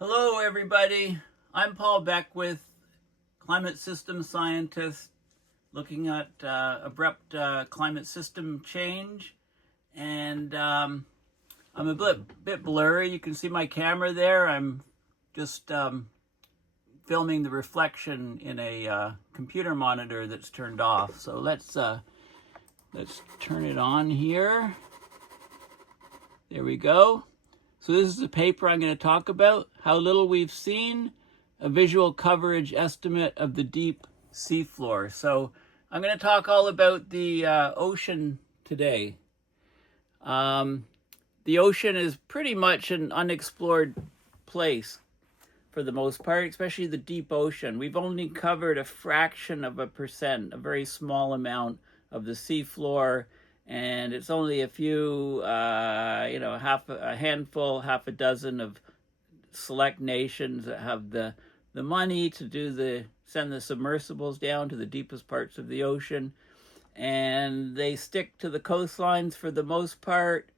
Hello, everybody. I'm Paul Beckwith, climate system scientist, looking at abrupt climate system change. And I'm a bit blurry. You can see my camera there. I'm just filming the reflection in a computer monitor that's turned off. So let's turn it on here. There we go. So this is the paper I'm going to talk about, How Little We've Seen, a visual coverage estimate of the deep seafloor. So I'm going to talk all about the ocean today. The ocean is pretty much an unexplored place for the most part, especially the deep ocean. We've only covered a fraction of a percent, a very small amount of the seafloor. And it's only a few, half a dozen of select nations that have the money to send the submersibles down to the deepest parts of the ocean. And they stick to the coastlines for the most part,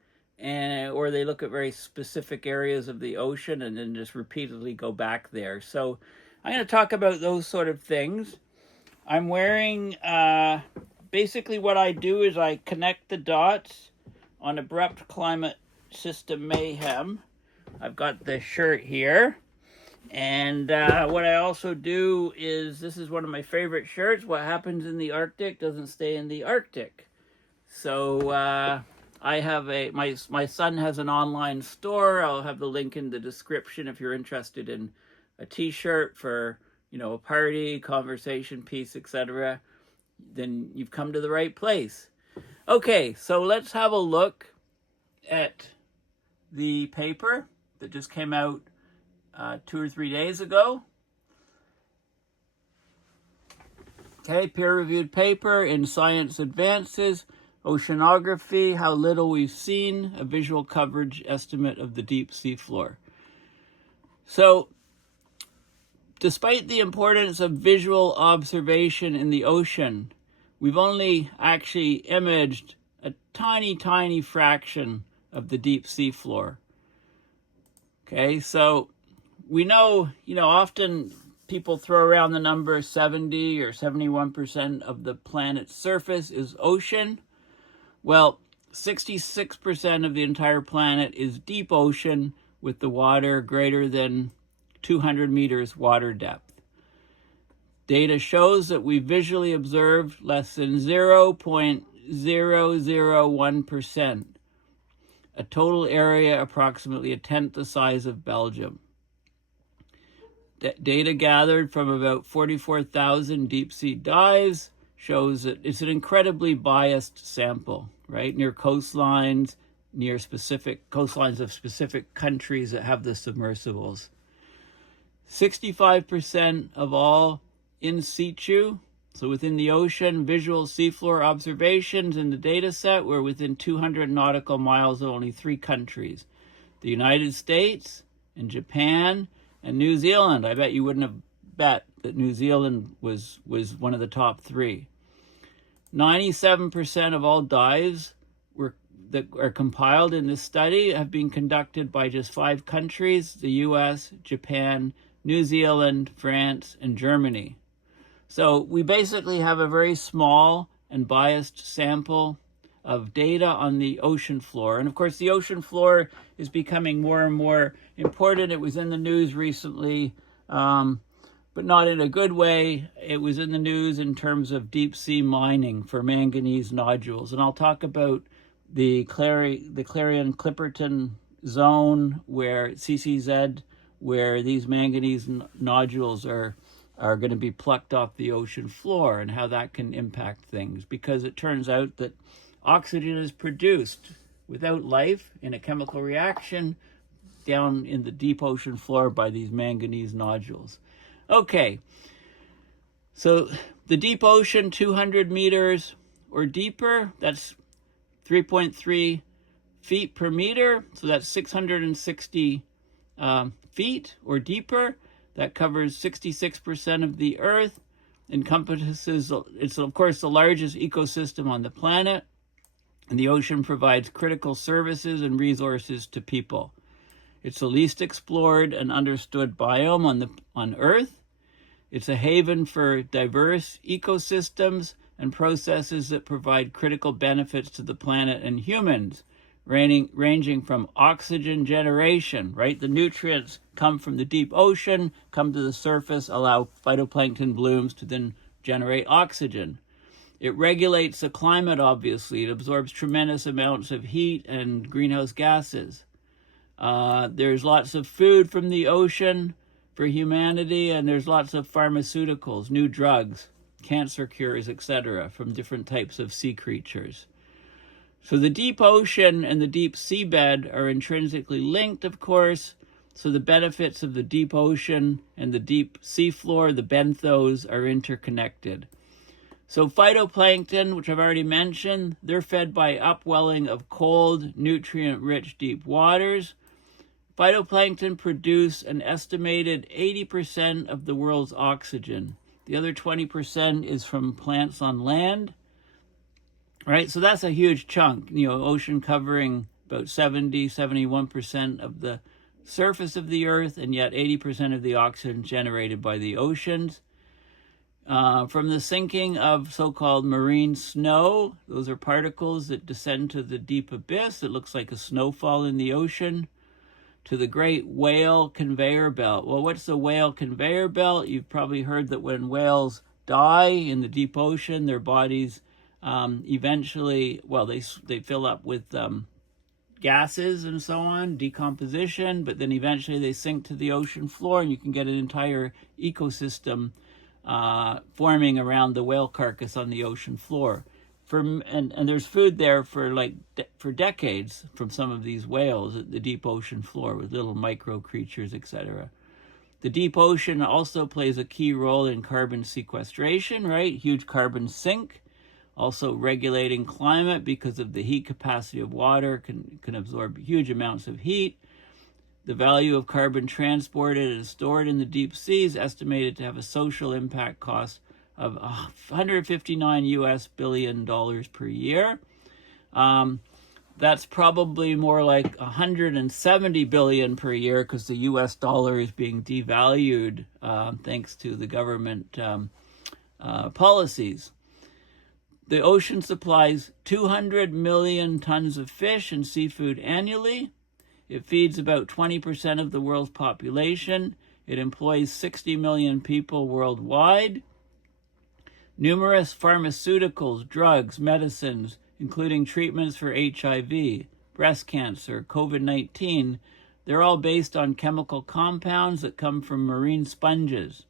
or they look at very specific areas of the ocean and then just repeatedly go back there. So I'm going to talk about those sort of things. I'm wearing... Basically what I do is I connect the dots on abrupt climate system mayhem. I've got the shirt here. And what I also do is, this is one of my favorite shirts, what happens in the Arctic doesn't stay in the Arctic. So I have my son has an online store. I'll have the link in the description if you're interested in a t-shirt for, a party, conversation piece, etc. Then you've come to the right place. Okay, so let's have a look at the paper that just came out 2 or 3 days ago. Okay, peer-reviewed paper in Science Advances, Oceanography, How Little We've Seen, a visual coverage estimate of the deep seafloor. So, despite the importance of visual observation in the ocean, we've only actually imaged a tiny, tiny fraction of the deep seafloor. Okay, so we know, often people throw around the number 70 or 71% of the planet's surface is ocean. Well, 66% of the entire planet is deep ocean with the water greater than 200 meters water depth. Data shows that we visually observed less than 0.001%, a total area approximately a tenth the size of Belgium. Data gathered from about 44,000 deep sea dives shows that it's an incredibly biased sample, right? Near coastlines, near specific coastlines of specific countries that have the submersibles. 65% of all in situ, so within the ocean, visual seafloor observations in the data set were within 200 nautical miles of only 3 countries, the United States and Japan and New Zealand. I bet you wouldn't have bet that New Zealand was one of the top 3. 97% of all dives that are compiled in this study have been conducted by just 5 countries, the US, Japan, New Zealand, France, and Germany. So we basically have a very small and biased sample of data on the ocean floor. And of course, the ocean floor is becoming more and more important. It was in the news recently, but not in a good way. It was in the news in terms of deep sea mining for manganese nodules. And I'll talk about the Clarion-Clipperton zone where CCZ, where these manganese nodules are going to be plucked off the ocean floor and how that can impact things. Because it turns out that oxygen is produced without life in a chemical reaction down in the deep ocean floor by these manganese nodules. Okay, so the deep ocean, 200 meters or deeper, that's 3.3 feet per meter, so that's 660 feet or deeper. That covers 66% of the Earth, encompasses, it's of course the largest ecosystem on the planet, and the ocean provides critical services and resources to people. It's the least explored and understood biome on Earth. It's a haven for diverse ecosystems and processes that provide critical benefits to the planet and humans, ranging from oxygen generation, right? The nutrients come from the deep ocean, come to the surface, allow phytoplankton blooms to then generate oxygen. It regulates the climate, obviously. It absorbs tremendous amounts of heat and greenhouse gases. There's lots of food from the ocean for humanity, and there's lots of pharmaceuticals, new drugs, cancer cures, etc., from different types of sea creatures. So the deep ocean and the deep seabed are intrinsically linked, of course. So the benefits of the deep ocean and the deep seafloor, the benthos, are interconnected. So phytoplankton, which I've already mentioned, they're fed by upwelling of cold, nutrient-rich deep waters. Phytoplankton produce an estimated 80% of the world's oxygen. The other 20% is from plants on land. Right, so that's a huge chunk, ocean covering about 71% of the surface of the Earth, and yet 80% of the oxygen generated by the oceans. From the sinking of so-called marine snow, those are particles that descend to the deep abyss. It looks like a snowfall in the ocean. To the great whale conveyor belt. Well, what's the whale conveyor belt? You've probably heard that when whales die in the deep ocean, their bodies eventually, they fill up with gases and so on, decomposition, but then eventually they sink to the ocean floor, and you can get an entire ecosystem forming around the whale carcass on the ocean floor. And there's food there for decades from some of these whales at the deep ocean floor with little micro creatures, etc. The deep ocean also plays a key role in carbon sequestration, right? Huge carbon sink. Also regulating climate because of the heat capacity of water, can absorb huge amounts of heat. The value of carbon transported and stored in the deep sea is estimated to have a social impact cost of $159 billion per year. That's probably more like $170 billion per year because the US dollar is being devalued thanks to the government policies. The ocean supplies 200 million tons of fish and seafood annually. It feeds about 20% of the world's population. It employs 60 million people worldwide. Numerous pharmaceuticals, drugs, medicines, including treatments for HIV, breast cancer, COVID-19, they're all based on chemical compounds that come from marine sponges.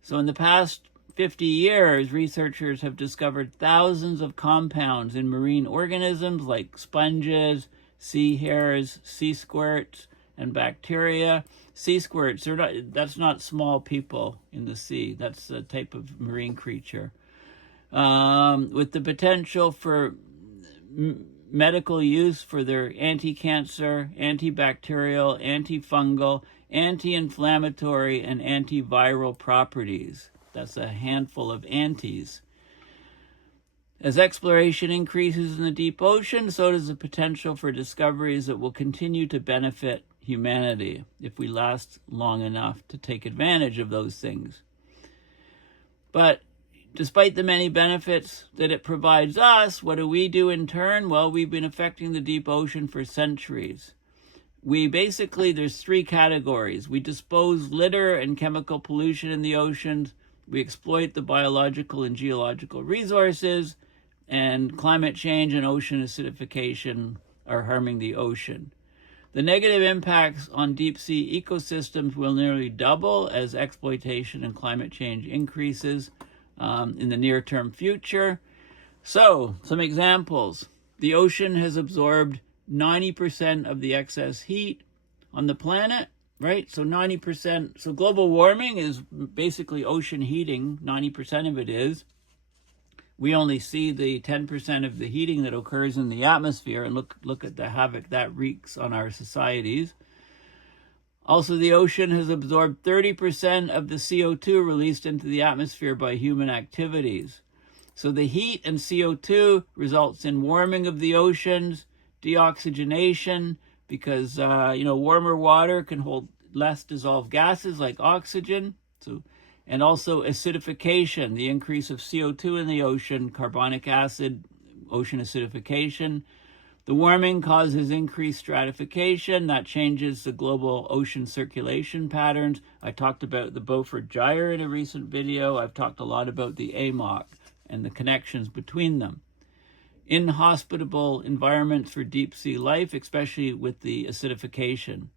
So in the past 50 years, researchers have discovered thousands of compounds in marine organisms like sponges, sea hares, sea squirts, and bacteria. Sea squirts, that's not small people in the sea. That's a type of marine creature. With the potential for medical use for their anti-cancer, antibacterial, antifungal, anti-inflammatory, and antiviral properties. That's a handful of antis. As exploration increases in the deep ocean, so does the potential for discoveries that will continue to benefit humanity if we last long enough to take advantage of those things. But despite the many benefits that it provides us, what do we do in turn? Well, we've been affecting the deep ocean for centuries. There's three categories. We dispose litter and chemical pollution in the oceans. We exploit the biological and geological resources, and climate change and ocean acidification are harming the ocean. The negative impacts on deep sea ecosystems will nearly double as exploitation and climate change increases in the near-term future. So, some examples. The ocean has absorbed 90% of the excess heat on the planet. Right? So 90%, so global warming is basically ocean heating, 90% of it is. We only see the 10% of the heating that occurs in the atmosphere, and look at the havoc that wreaks on our societies. Also, the ocean has absorbed 30% of the CO2 released into the atmosphere by human activities. So the heat and CO2 results in warming of the oceans, deoxygenation, because warmer water can hold less dissolved gases like oxygen. And also acidification, the increase of CO2 in the ocean, carbonic acid, ocean acidification. The warming causes increased stratification. That changes the global ocean circulation patterns. I talked about the Beaufort Gyre in a recent video. I've talked a lot about the AMOC and the connections between them. Inhospitable environments for deep sea life, especially with the acidification.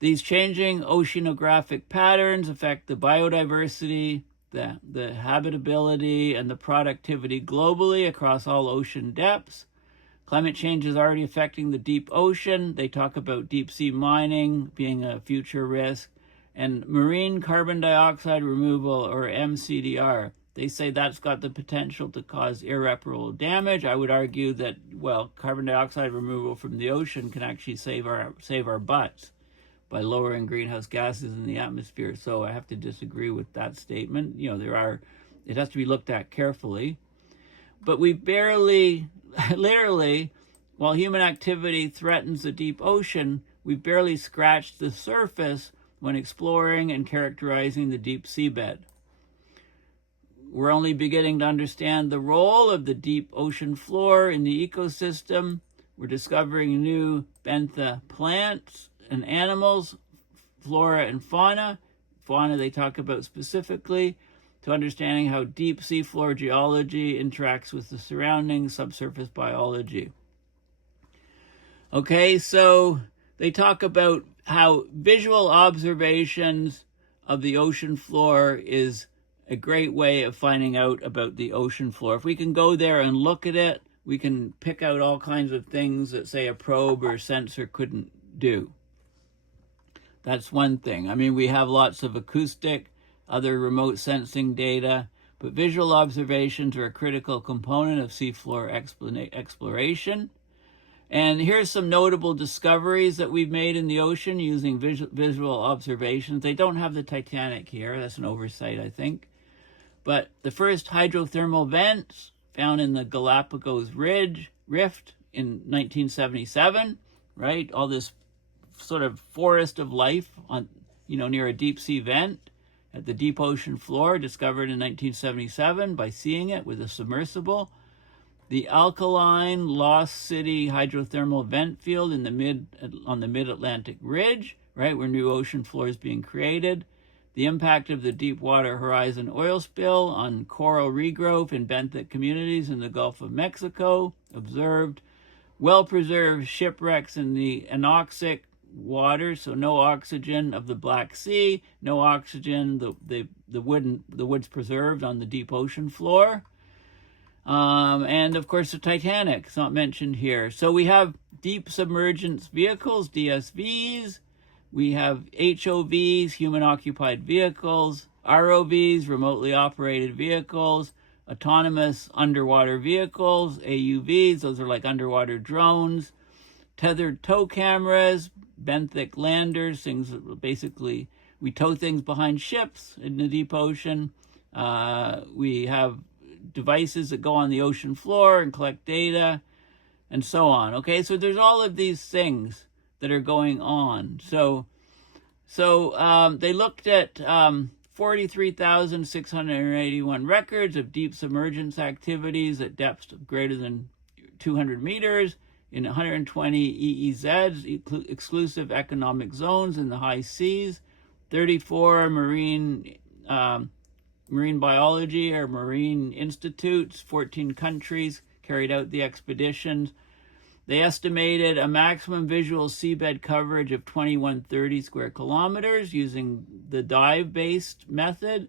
These changing oceanographic patterns affect the biodiversity, the habitability, and the productivity globally across all ocean depths. Climate change is already affecting the deep ocean. They talk about deep sea mining being a future risk, and marine carbon dioxide removal, or MCDR. They say that's got the potential to cause irreparable damage. I would argue that, carbon dioxide removal from the ocean can actually save our butts by lowering greenhouse gases in the atmosphere. So I have to disagree with that statement. It has to be looked at carefully. But we barely, literally, while human activity threatens the deep ocean, we've barely scratched the surface when exploring and characterizing the deep seabed. We're only beginning to understand the role of the deep ocean floor in the ecosystem. We're discovering new bentha plants and animals, flora and fauna. Fauna they talk about specifically, to understanding how deep seafloor geology interacts with the surrounding subsurface biology. Okay, so they talk about how visual observations of the ocean floor is a great way of finding out about the ocean floor. If we can go there and look at it, we can pick out all kinds of things that, say, a probe or sensor couldn't do. That's one thing. I mean, we have lots of acoustic, other remote sensing data, but visual observations are a critical component of seafloor exploration. And here's some notable discoveries that we've made in the ocean using visual observations. They don't have the Titanic here. That's an oversight, I think. But the first hydrothermal vents found in the Galapagos Rift in 1977, right? All this sort of forest of life on, near a deep sea vent at the deep ocean floor, discovered in 1977 by seeing it with a submersible. The alkaline Lost City hydrothermal vent field on the mid-Atlantic ridge, right, where new ocean floor is being created. The impact of the Deepwater Horizon oil spill on coral regrowth in benthic communities in the Gulf of Mexico, observed. Well-preserved shipwrecks in the anoxic water, so no oxygen, of the Black Sea, no oxygen, the wood's preserved on the deep ocean floor. And of course the Titanic, it's not mentioned here. So we have deep submergence vehicles, DSVs, we have HOVs, human occupied vehicles, ROVs, remotely operated vehicles, autonomous underwater vehicles, AUVs, those are like underwater drones, tethered tow cameras, benthic landers, things that basically, we tow things behind ships in the deep ocean. We have devices that go on the ocean floor and collect data, and so on. Okay, so there's all of these things that are going on. So they looked at 43,681 records of deep submergence activities at depths of greater than 200 meters in 120 EEZs, exclusive economic zones in the high seas, 34 marine biology or marine institutes, 14 countries carried out the expeditions. They estimated a maximum visual seabed coverage of 2130 square kilometers using the dive-based method,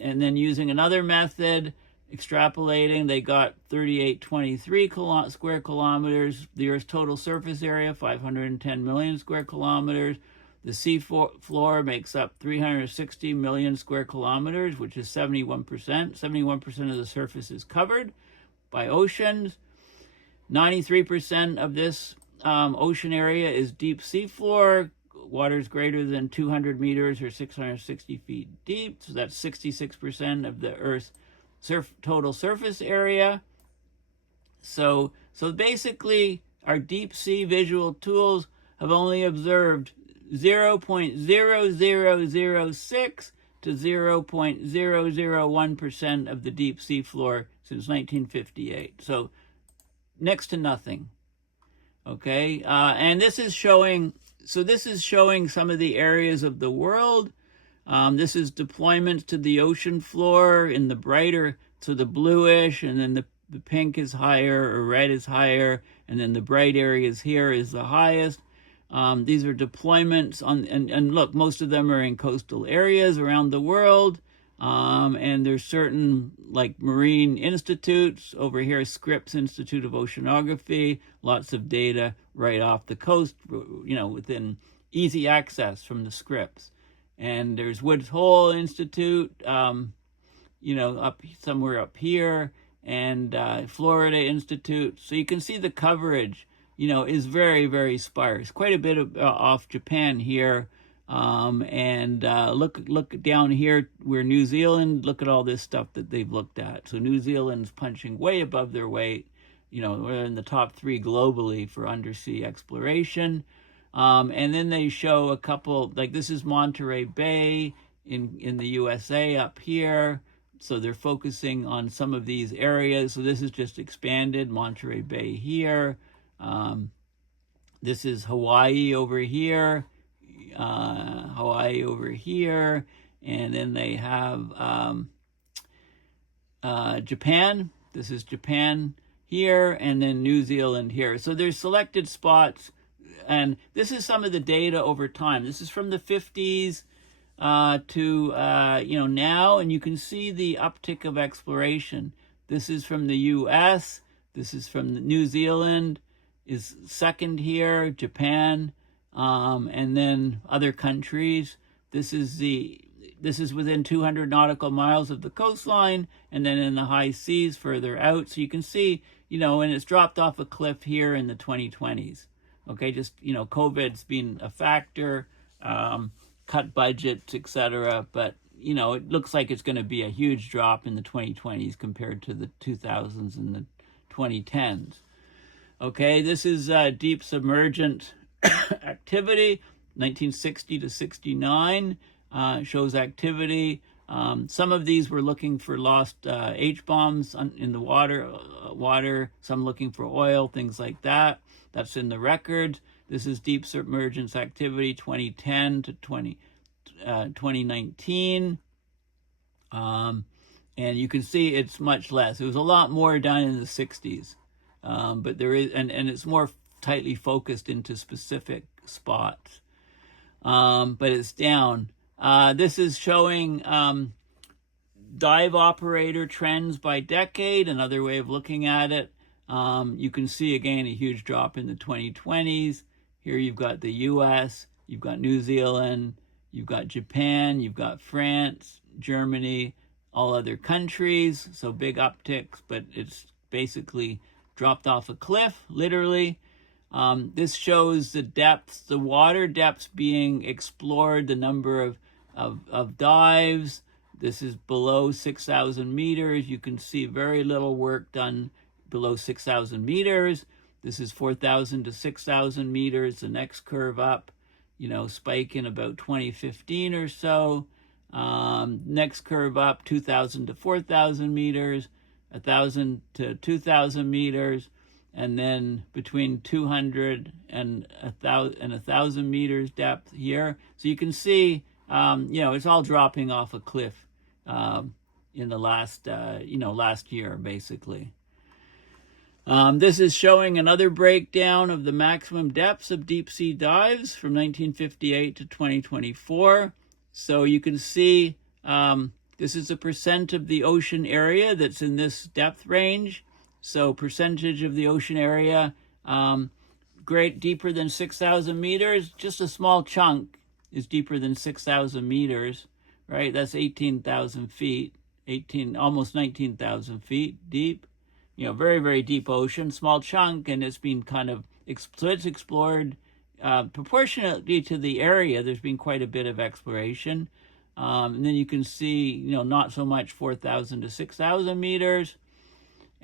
and then using another method, extrapolating, they got 3823 square kilometers. The Earth's total surface area, 510 million square kilometers. The sea floor makes up 360 million square kilometers, which is 71%. 71% of the surface is covered by oceans. 93% of this ocean area is deep sea floor. Water's greater than 200 meters or 660 feet deep. So that's 66% of the Earth's total surface area. So basically, our deep sea visual tools have only observed 0.0006 to 0.001% of the deep sea floor since 1958. So next to nothing. Okay, and this is showing. So this is showing some of the areas of the world. This is deployments to the ocean floor in the brighter, so the bluish, and then the pink is higher, or red is higher, and then the bright areas here is the highest. These are deployments on, and look, most of them are in coastal areas around the world. And there's certain, like marine institutes over here, Scripps Institute of Oceanography, lots of data right off the coast, within easy access from the Scripps. And there's Woods Hole Institute, up somewhere up here, and Florida Institute. So you can see the coverage, is very, very sparse. Quite a bit off Japan here. Look down here where New Zealand, look at all this stuff that they've looked at. So New Zealand's punching way above their weight. We're in the top 3 globally for undersea exploration. And then they show a couple, like this is Monterey Bay in the USA up here. So they're focusing on some of these areas. So this is just expanded, Monterey Bay here. This is Hawaii over here. And then they have Japan. This is Japan here, and then New Zealand here. So there's selected spots, and this is some of the data over time. This is from the 50s to now, and you can see the uptick of exploration. This is from the U.S. This is from New Zealand. Is second here, Japan. And then other countries. This is within 200 nautical miles of the coastline, and then in the high seas further out. So you can see, and it's dropped off a cliff here in the 2020s. Okay, just, COVID's been a factor, cut budgets, etc. But, it looks like it's going to be a huge drop in the 2020s compared to the 2000s and the 2010s. Okay, this is deep submergent activity, 1960 to 69, shows activity. Some of these were looking for lost H-bombs in the water, some looking for oil, things like that. That's in the record. This is deep submergence activity, 2010 to 2019. And you can see it's much less. It was a lot more done in the 60s. But there is, and it's more tightly focused into specific spots. But it's down. This is showing dive operator trends by decade, another way of looking at it. You can see, again, a huge drop in the 2020s. Here you've got the US, you've got New Zealand, you've got Japan, you've got France, Germany, all other countries. So big upticks, but it's basically dropped off a cliff, literally. This shows the depths, the water depths being explored, the number of dives. This is below 6,000 meters. You can see very little work done below 6,000 meters. This is 4,000 to 6,000 meters. The next curve up, spike in about 2015 or so. Next curve up, 2,000 to 4,000 meters, 1,000 to 2,000 meters. And then between 200 and 1,000 meters depth here. So you can see, it's all dropping off a cliff in the last year, basically. This is showing another breakdown of the maximum depths of deep sea dives from 1958 to 2024. So you can see this is a percent of the ocean area that's in this depth range. So percentage of the ocean area, great, deeper than 6,000 meters. Just a small chunk is deeper than 6,000 meters, right? That's 18,000 feet, almost 19,000 feet deep. Very, very deep ocean, small chunk, and it's been kind of, so it's explored proportionately to the area. There's been quite a bit of exploration. And then you can see, not so much 4,000 to 6,000 meters.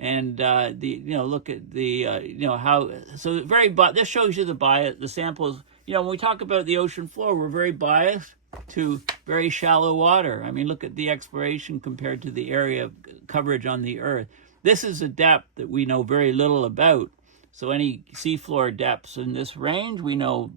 And look at the how, so this shows you the bias, the samples. When we talk about the ocean floor, we're very biased to very shallow water. I mean, look at the exploration compared to the area coverage on the Earth. This is a depth that we know very little about. So any seafloor depths in this range, we know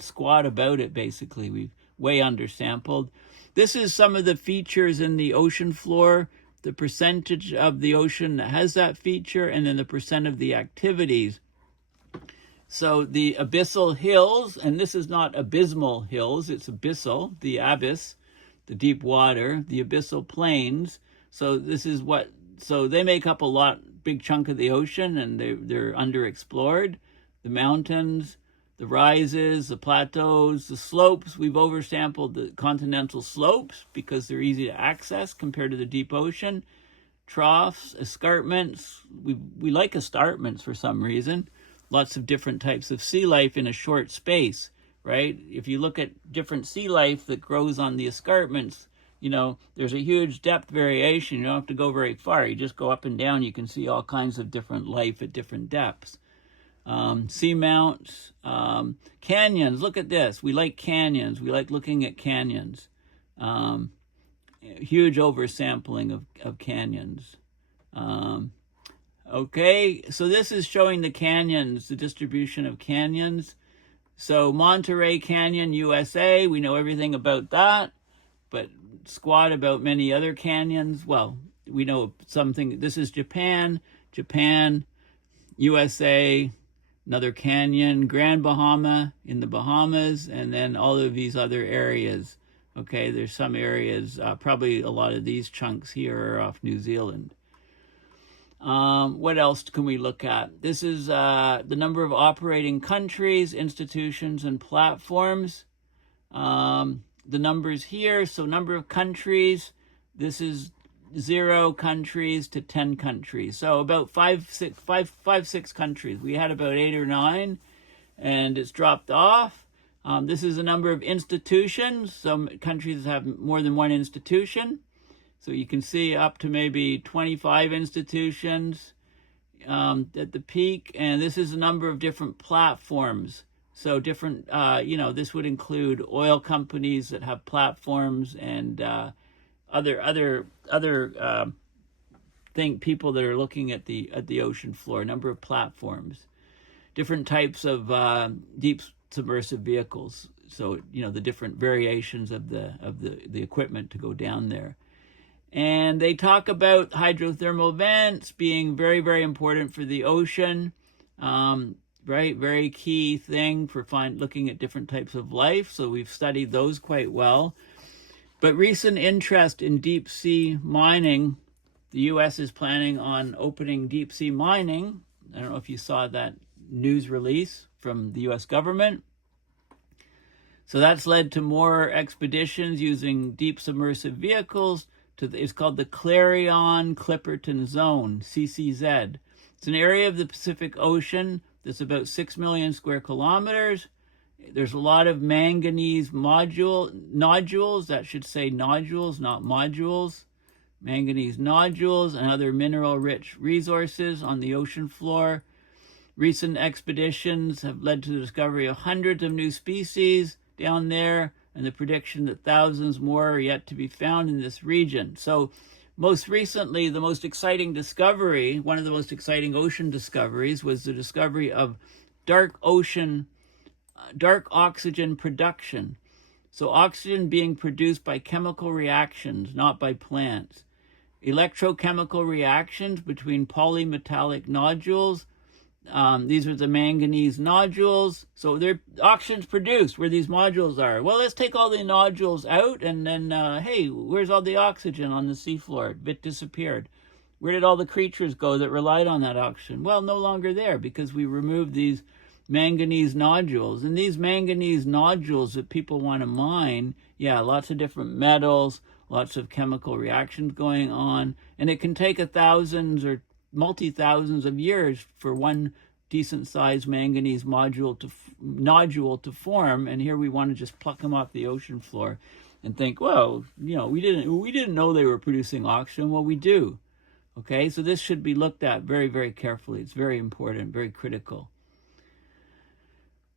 squat about it, basically. We've way undersampled. This is some of the features in the ocean floor, the percentage of the ocean that has that feature, and then the percent of the activities. So the abyssal hills, and this is not abysmal hills, it's abyssal, the abyss, the deep water, the abyssal plains. So this is so they make up a big chunk of the ocean, and they're underexplored. The mountains, the rises, the plateaus, the slopes. We've oversampled the continental slopes because they're easy to access compared to the deep ocean. Troughs, escarpments. We like escarpments for some reason. Lots of different types of sea life in a short space, right? If you look at different sea life that grows on the escarpments, there's a huge depth variation. You don't have to go very far. You just go up and down. You can see all kinds of different life at different depths. Seamounts, canyons. Look at this. We like canyons. We like looking at canyons. Huge oversampling of canyons. Okay, so this is showing the canyons, the distribution of canyons. So Monterey Canyon, USA, we know everything about that, but squat about many other canyons. Well, we know something. This is Japan, USA, another canyon, Grand Bahama in the Bahamas, and then all of these other areas. Okay, there's some areas, probably a lot of these chunks here are off New Zealand. What else can we look at? This is the number of operating countries, institutions, and platforms. The numbers here, so number of countries, this is 0 countries to 10 countries. So about 6 countries. We had about 8 or 9, and it's dropped off. This is the number of institutions. Some countries have more than one institution. So you can see up to maybe 25 institutions at the peak. And this is a number of different platforms. So different, this would include oil companies that have platforms and other people that are looking at the ocean floor. Number of platforms, different types of deep submersive vehicles. So the different variations of the equipment to go down there. And they talk about hydrothermal vents being very, very important for the ocean. Right, very key thing for looking at different types of life. So we've studied those quite well. But recent interest in deep sea mining, the U.S. is planning on opening deep sea mining. I don't know if you saw that news release from the U.S. government. So that's led to more expeditions using deep submersive vehicles. It's called the Clarion-Clipperton Zone, CCZ. It's an area of the Pacific Ocean that's about 6 million square kilometers. There's a lot of manganese nodules, that should say nodules, not modules. Manganese nodules and other mineral-rich resources on the ocean floor. Recent expeditions have led to the discovery of hundreds of new species down there, and the prediction that thousands more are yet to be found in this region. So most recently, the most exciting discovery, one of the most exciting ocean discoveries, was the discovery of dark oxygen production. So oxygen being produced by chemical reactions, not by plants. Electrochemical reactions between polymetallic nodules. These are the manganese nodules. So oxygen's produced where these nodules are. Well, let's take all the nodules out, and then, hey, where's all the oxygen on the seafloor? It disappeared. Where did all the creatures go that relied on that oxygen? Well, no longer there, because we removed these manganese nodules. And these manganese nodules that people want to mine, lots of different metals, lots of chemical reactions going on, and it can take thousands or multi-thousands of years for one decent-sized manganese nodule to form. And here we want to just pluck them off the ocean floor and think, well, we didn't know they were producing oxygen. Well, we do. Okay, so this should be looked at very, very carefully. It's very important, very critical.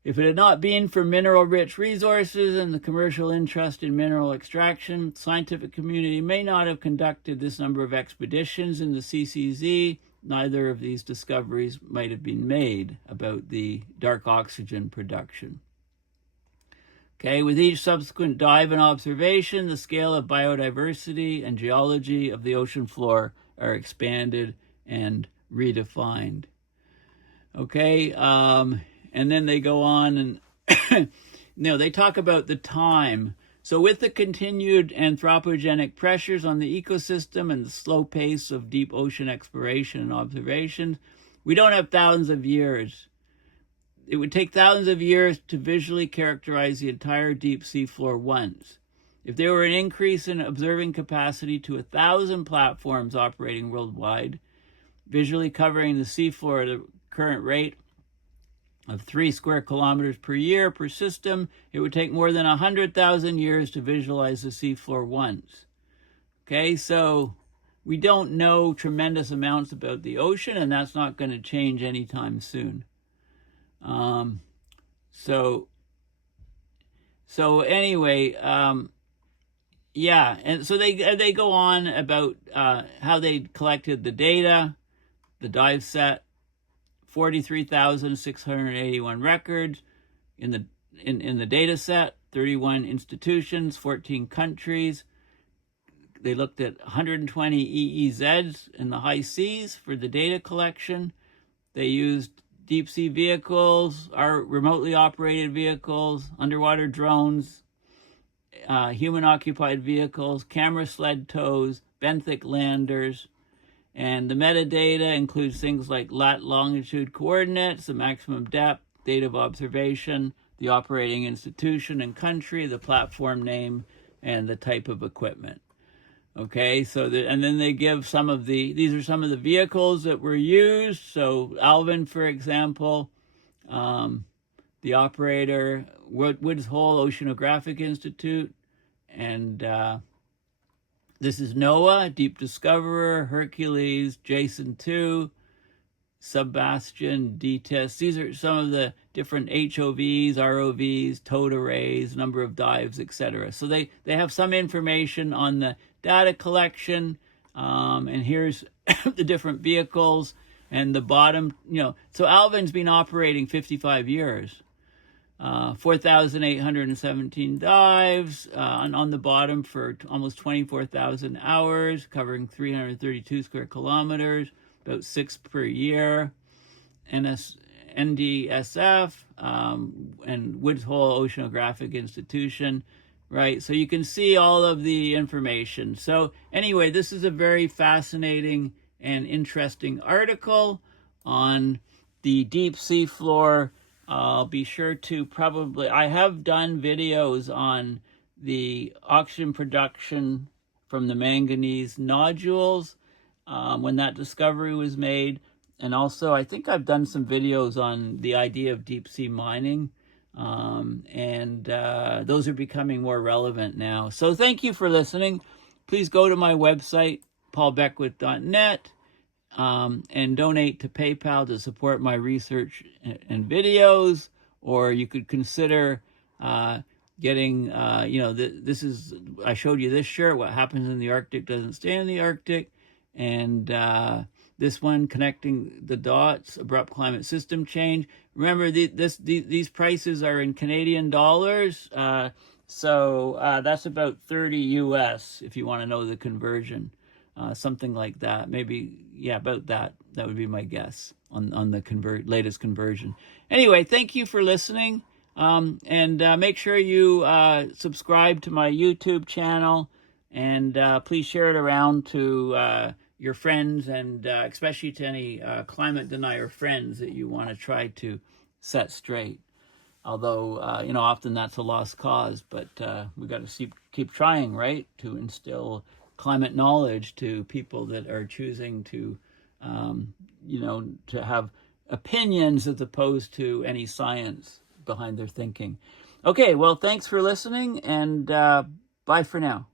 If it had not been for mineral-rich resources and the commercial interest in mineral extraction, the scientific community may not have conducted this number of expeditions in the CCZ. Neither of these discoveries might have been made about the dark oxygen production. Okay, with each subsequent dive and observation, the scale of biodiversity and geology of the ocean floor are expanded and redefined. Okay, and then they go on and they talk about the time. So with the continued anthropogenic pressures on the ecosystem and the slow pace of deep ocean exploration and observation, we don't have thousands of years. It would take thousands of years to visually characterize the entire deep sea floor once. If there were an increase in observing capacity to 1,000 platforms operating worldwide, visually covering the seafloor at the current rate of 3 square kilometers per year per system, it would take more than 100,000 years to visualize the seafloor once. Okay, so we don't know tremendous amounts about the ocean, and that's not going to change anytime soon. So anyway, yeah, and so they go on about how they collected the data, the dive set, 43,681 records in the data set, 31 institutions, 14 countries. They looked at 120 EEZs in the high seas for the data collection. They used deep sea vehicles, remotely operated vehicles, underwater drones, human-occupied vehicles, camera sled tows, benthic landers, and the metadata includes things like longitude coordinates, the maximum depth, date of observation, the operating institution and country, the platform name, and the type of equipment. Okay, so and then they give these are some of the vehicles that were used. So Alvin, for example, the operator, Woods Hole Oceanographic Institute, and this is NOAA, Deep Discoverer, Hercules, Jason 2, Sebastian, DTES. These are some of the different HOVs, ROVs, towed arrays, number of dives, etc. So they have some information on the data collection, and here's the different vehicles, and the bottom, so Alvin's been operating 55 years. 4,817 dives, on the bottom for almost 24,000 hours, covering 332 square kilometers, about 6 per year. NDSF, and Woods Hole Oceanographic Institution, right? So you can see all of the information. So anyway, this is a very fascinating and interesting article on the deep sea floor. I'll be sure to I have done videos on the oxygen production from the manganese nodules when that discovery was made. And also, I think I've done some videos on the idea of deep sea mining. And those are becoming more relevant now. So thank you for listening. Please go to my website, paulbeckwith.net. And donate to PayPal to support my research and videos, or you could consider getting, I showed you this shirt, What Happens in the Arctic Doesn't Stay in the Arctic, and this one, Connecting the Dots, Abrupt Climate System Change. Remember, these prices are in Canadian dollars, so that's about 30 US if you want to know the conversion. Something like that, maybe, about that. That would be my guess on the latest conversion. Anyway, thank you for listening, and make sure you subscribe to my YouTube channel, and please share it around to your friends, and especially to any climate denier friends that you want to try to set straight. Although, often that's a lost cause, but we got to keep trying, right, to instill climate knowledge to people that are choosing to, to have opinions as opposed to any science behind their thinking. Okay, well, thanks for listening, and bye for now.